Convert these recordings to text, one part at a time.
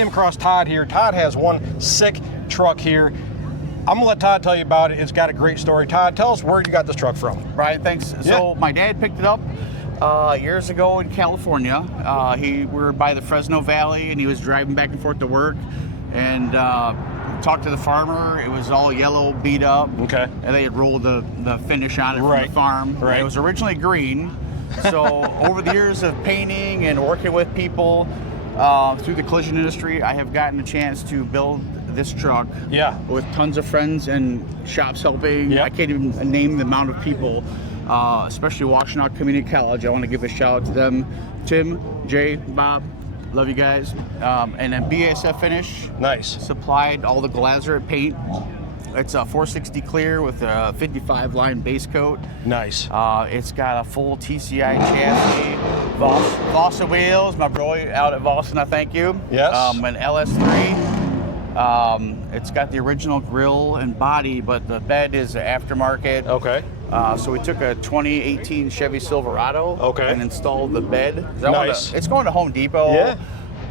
came across Todd here. Todd has one sick truck here. I'm gonna let Todd tell you about it. It's got a great story. Todd, tell us where you got this truck from. Brian, thanks. Yeah. So my dad picked it up years ago in California. We were by the Fresno Valley, and he was driving back and forth to work, and talked to the farmer. It was all yellow, beat up. Okay. And they had rolled the finish on it Right. from the farm. Right. It was originally green. So over the years of painting and working with people through the collision industry, I have gotten a chance to build this truck. Yeah. With tons of friends and shops helping. Yeah. I can't even name the amount of people, especially Washtenaw Community College. I want to give a shout out to them. Tim, Jay, Bob, love you guys. And then BASF Finish. Nice. Supplied all the Glazerite paint. It's a 460 clear with a 55 line base coat. Nice. It's got a full TCI chassis, Vossa wheels. My bro out at Vossa, I thank you. Yes. An LS3. It's got the original grille and body, but the bed is aftermarket. Okay. So we took a 2018 Chevy Silverado and installed the bed. Nice. It's going to Home Depot. Yeah.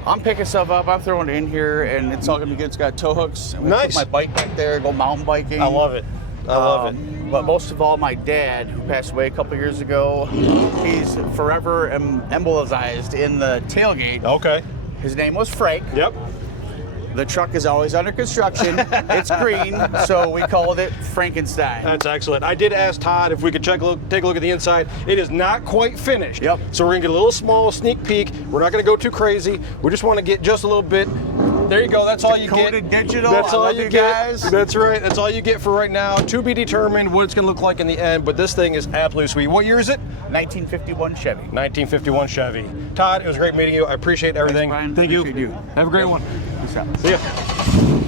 I'm picking stuff up. I'm throwing it in here, and it's all gonna be good. It's got tow hooks. And we Nice. put my bike back there, go mountain biking. I love it. I love it. But most of all, my dad, who passed away a couple years ago, he's forever embolized in the tailgate. Okay. His name was Frank. Yep. The truck is always under construction. It's green, so we called it Frankenstein. That's excellent. I did ask Todd if we could take a look at the inside. It is not quite finished. Yep. So we're gonna get a little small sneak peek. We're not gonna go too crazy. We just want to get just a little bit. There you go. That's all you get. Coated digital. That's I all love you you get. guys. That's right. That's all you get for right now. To be determined what it's gonna look like in the end. But this thing is absolutely sweet. What year is it? 1951 Chevy. 1951 Chevy. Todd, it was great meeting you. I appreciate everything. Thanks, Brian. Thank you. Appreciate you. Have a great one. Peace out. See ya.